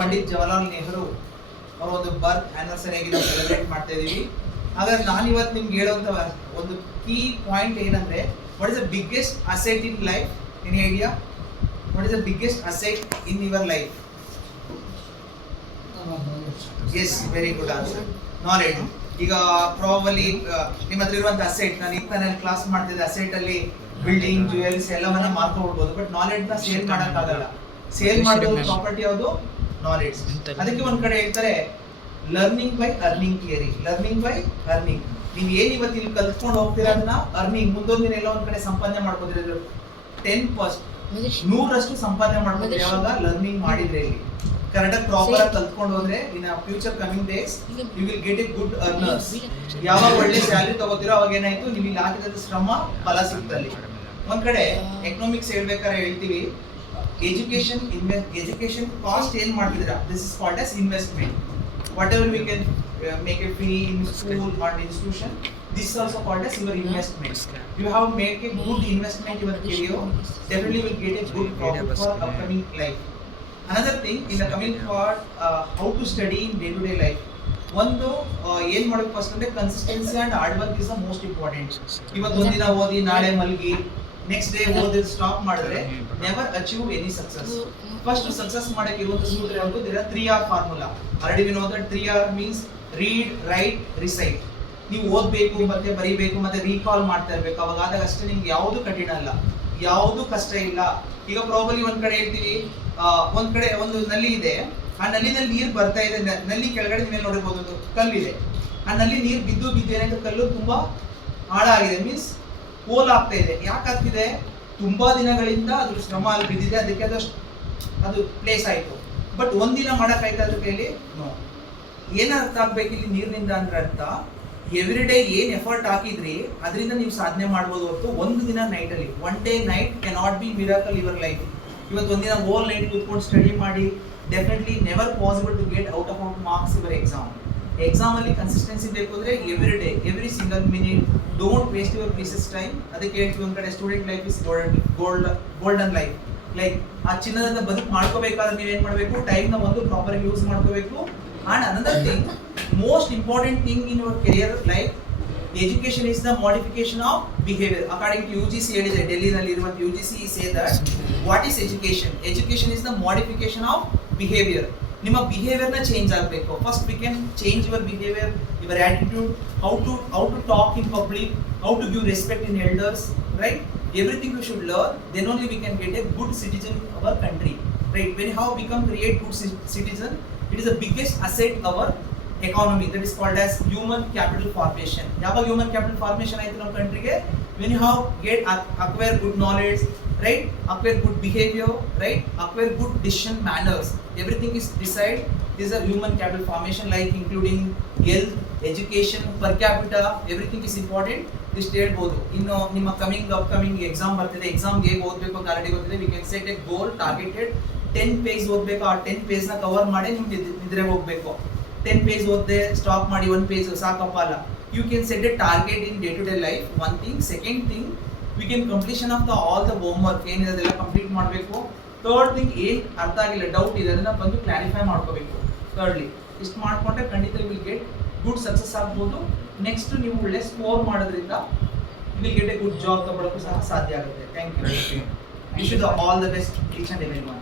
ಪಂಡಿತ್ ಜವಾಹರ್ಲಾಲ್ ನೆಹರು ಅವರ ಒಂದು ಬರ್ತ್ ಆನಿವರ್ಸರಿ ಆಗಿ ನಾವು ಸೆಲೆಬ್ರೇಟ್ ಮಾಡ್ತಾ ಇದೀವಿ. ಹಾಗಾದ್ರೆ ನಾನು ಇವತ್ತು ನಿಮ್ಗೆ ಹೇಳುವಂತ ಒಂದು ಕೀ ಪಾಯಿಂಟ್ ಏನಂದ್ರೆ, what is the biggest asset in life? Any idea? What is the biggest asset in your life? Yes, very good answer, knowledge. ಈಗ ಪ್ರಾಬಲಿ ನಿಮ್ಮ ಹತ್ರ ಇರುವಂತ ಅಸೆಟ್, ನಾನು ಈಗ ಕ್ಲಾಸ್ ಮಾಡ್ತಿದ್ದೆ, ಅಸೆಟ್ ಅಲ್ಲಿ ಬಿಲ್ಡಿಂಗ್, ಜ್ಯುವೆಲ್ಸ್ ಎಲ್ಲವನ್ನ ಮಾರ್ಕೊಳ್ಬಹುದು, ಬಟ್ ನಾಲೆಡ್ಜ್ ನ ಸೇಲ್ ಮಾಡಕ್ಕಾಗಲ್ಲ. ಸೇಲ್ ಮಾಡೋದು ಪ್ರಾಪರ್ಟಿ ಯಾವುದು? ನಾಲೆಡ್ಜ್. ಅದಕ್ಕೆ ಒಂದ್ ಕಡೆ ಹೇಳ್ತಾರೆ learning by earning theory. Learning by earning. ನೀವು ಏನ್ ಇವತ್ತು ಇಲ್ಲಿ ಕಲ್ತ್ಕೊಂಡು ಹೋಗ್ತೀರಾ ಅದನ್ನ ಅರ್ನಿಂಗ್ ಮುಂದೊಂದು ದಿನ ಎಲ್ಲ ಒಂದ್ ಕಡೆ ಸಂಪಾದನೆ ಮಾಡ್ಕೋತೀರಿ. 100% ಸಂಪಾದನೆ ಮಾಡ್ಕೋತೀರಿ ಯಾವಾಗ ಲರ್ನಿಂಗ್ ಮಾಡಿದ್ರೆ. ಇಲ್ಲಿ ಕರೆಕ್ಟಾಗಿ ಪ್ರಾಪರ್ ಆಗಿ ಕಲ್ತ್ಕೊಂಡು ಹೋದ್ರೆ in future coming days you will get a good earners. ಯಾವಾಗ ಒಳ್ಳೆ ಸ್ಯಾಲರಿ ತಗೋತೀರೋ ಅವಾಗ ಏನಾಯ್ತು, ನೀವು ಇಲ್ಲಿ ಹಾಕಿದ ಶ್ರಮ ಫಲ ಸಿಗ್ತಲ್ಲಿ. ಒಂದ್ ಕಡೆ ಎಕನಾಮಿಕ್ಸ್ ಹೇಳ್ಬೇಕಾದ್ರೆ ಹೇಳ್ತೀವಿ ಎಜುಕೇಶನ್ ಕಾಸ್ಟ್ ಏನ್ ಮಾಡ್ತಿದ್ದೀರಾ, this is called as investment. Whatever we can make a free in school or institution, this is also called as your investment. You have made a good investment in your career, definitely will get a good profit for upcoming life. Another thing in the coming part, how to study in day to day life. ಒಂದು ಏನ್ ಮಾಡಬೇಕು first ಅಂದ್ರೆ consistency and hard work is the most important. ಇವತ್ತು ಒಂದಿನ ಓದಿ ನಾಳೆ ಮಲಗಿ next day ಓದಿ ಸ್ಟಾಪ್ ಮಾಡಿದ್ರೆ never achieve any success. First success ಮಾಡಕ್ಕೆ ಇರುವಂತ ಸೂತ್ರ ಯಾವುದು? There are 3R formula. Already we know that 3R means read, write, recite. ನೀವು ಓದ್ಬೇಕು ಮತ್ತೆ ಬರೀಬೇಕು ಮತ್ತೆ ರೀಕಾಲ್ ಮಾಡ್ತಾ ಇರ್ಬೇಕು. ಅವಾಗ ಆದಾಗ ಅಷ್ಟೇ ನಿಮ್ಗೆ ಯಾವುದು ಕಠಿಣ ಅಲ್ಲ, ಯಾವುದು ಕಷ್ಟ ಇಲ್ಲ. ಈಗ ಪ್ರಾಬಲಿ ಒಂದ್ ಕಡೆ ಹೇಳ್ತೀವಿ, ಒಂದ್ ಕಡೆ ಒಂದು ನಲ್ಲಿ ಇದೆ, ಆ ನಲ್ಲಿನಲ್ಲಿ ನೀರು ಬರ್ತಾ ಇದೆ, ನಲ್ಲಿ ಕೆಳಗಡೆ ಮೇಲೆ ನೋಡಿರ್ಬೋದು ಒಂದು ಕಲ್ಲಿದೆ, ಆ ನಲ್ಲಿ ನೀರು ಬಿದ್ದು ಏನಾಯ್ತು, ಕಲ್ಲು ತುಂಬಾ ಹಾಳಾಗಿದೆ, ಮೀನ್ಸ್ ಹೋಲ್ ಆಗ್ತಾ ಇದೆ. ಯಾಕಾಗ್ತಿದೆ? ತುಂಬಾ ದಿನಗಳಿಂದ ಅದ್ರ ಶ್ರಮ ಅಲ್ಲಿ ಬಿದ್ದಿದೆ, ಅದಕ್ಕೆ ಅದು ಪ್ಲೇಸ್ ಆಯ್ತು. ಬಟ್ ಒಂದಿನ ಮಾಡಕ್ ಆಯ್ತಾ ಅದ್ರ ಕೈಲಿ? ನೋ. ಏನ್ ಅರ್ಥ ಆಗ್ಬೇಕು ಇಲ್ಲಿ ನೀರಿನಿಂದ ಅಂದ್ರೆ ಅರ್ಥ, ಎವ್ರಿ ಡೇ ಏನ್ ಎಫರ್ಟ್ ಹಾಕಿದ್ರಿ ಅದರಿಂದ ನೀವು ಸಾಧನೆ ಮಾಡ್ಬೋದು ಹೊರತು ಒಂದು ದಿನ ನೈಟ್ ಅಲ್ಲಿ, one day night can not be miracle your life. ಇವತ್ತು ಒಂದಿನ ಹೋಲ್ ನೈಟ್ ಕೂತ್ಕೊಂಡು ಸ್ಟಡಿ ಮಾಡಿ definitely never possible to get out of marks your exam. Exam ಅಲ್ಲಿ ಕನ್ಸಿಸ್ಟೆನ್ಸಿ ಬೇಕು ಅಂದ್ರೆ every day, every single minute, don't waste your precious time. ಅದಕ್ಕೆ ಹೇಳ್ತೀವಿ ಒಂದ್ ಕಡೆ student life is golden life. Like ಆ ಚಿನ್ನದ ಬದುಕು ಮಾಡ್ಕೋಬೇಕಾದ್ರೆ ನೀವೇನ್ ಮಾಡ್ಬೇಕು, ಟೈಮ್ ನ ಒಂದು ಪ್ರಾಪರ್ ಯೂಸ್ ಮಾಡ್ಕೋಬೇಕು. And another thing, most important thing in your career life, education is the modification of behavior. According to UGC, Delhi nalli iruva UGC say that what is education? Education is the modification of behavior. ನಿಮ್ಮ behaviour ನ change ಆಗಬೇಕು. First we can change your behaviour, your attitude, how to talk in public, how to give respect in elders, right? Everything you should learn, then only we can get a good citizen in our country, right? When how we can create good citizen, it is the biggest asset our economy, that is called as human capital formation. Yava human capital formation aitu ನಮ್ಮ countryಗೆ when you have acquire good knowledge, right? Acquire good behavior, right? Acquire good decision manners, everything is decide. This is a human capital formation, like including health, education, per capita, everything is important. ಇಷ್ಟು ಹೇಳ್ಬೋದು. ಇನ್ನು ನಿಮ್ಮ upcoming exam ಬರ್ತಿದೆ, ಎಕ್ಸಾಮ್ಗೆ ಹೇಗೆ ಓದಬೇಕು ಅಂತ already ಗೊತ್ತಿದೆ. We can set a goal, targeted 10 page ಓದಬೇಕು. ಆ 10 ಪೇಜ್ ನ ಕವರ್ ಮಾಡಿ ನಿಮ್ಗೆ ನಿದ್ರೆ ಹೋಗ್ಬೇಕು. 10 ಪೇಜ್ ಓದ್ದೆ ಸ್ಟಾಪ್ ಮಾಡಿ 1 ಪೇಜ್ ಸಾಕಪ್ಪ ಅಲ್ಲ. You can set a target in day to day life. One thing. Second thing, we can completion of all the homework ಏನಿದೆ ಅದೆಲ್ಲ ಕಂಪ್ಲೀಟ್ ಮಾಡಬೇಕು. ಥರ್ಡ್ ಥಿಂಗ್, ಏನ್ ಅರ್ಥ ಆಗಿಲ್ಲ, ಡೌಟ್ ಇದೆ, ಅದನ್ನ ಬಂದು ಕ್ಲಾರಿಫೈ ಮಾಡ್ಕೋಬೇಕು. ಥರ್ಡ್ಲಿ ಇಷ್ಟು ಮಾಡ್ಕೊಂಡ್ರೆ ಖಂಡಿತ ವಿಲ್ ಗೆಟ್ ಗುಡ್ ಸಕ್ಸಸ್ ಆಗ್ಬೋದು. ನೆಕ್ಸ್ಟ್ ನೀವು ಒಳ್ಳೆ ಸ್ಕೋರ್ ಮಾಡೋದ್ರಿಂದ will get a good job ತಗೊಳ್ಳೋಕ್ಕೂ ಸಹ ಸಾಧ್ಯ ಆಗುತ್ತೆ. Thank you. Wish you all the best each and every one.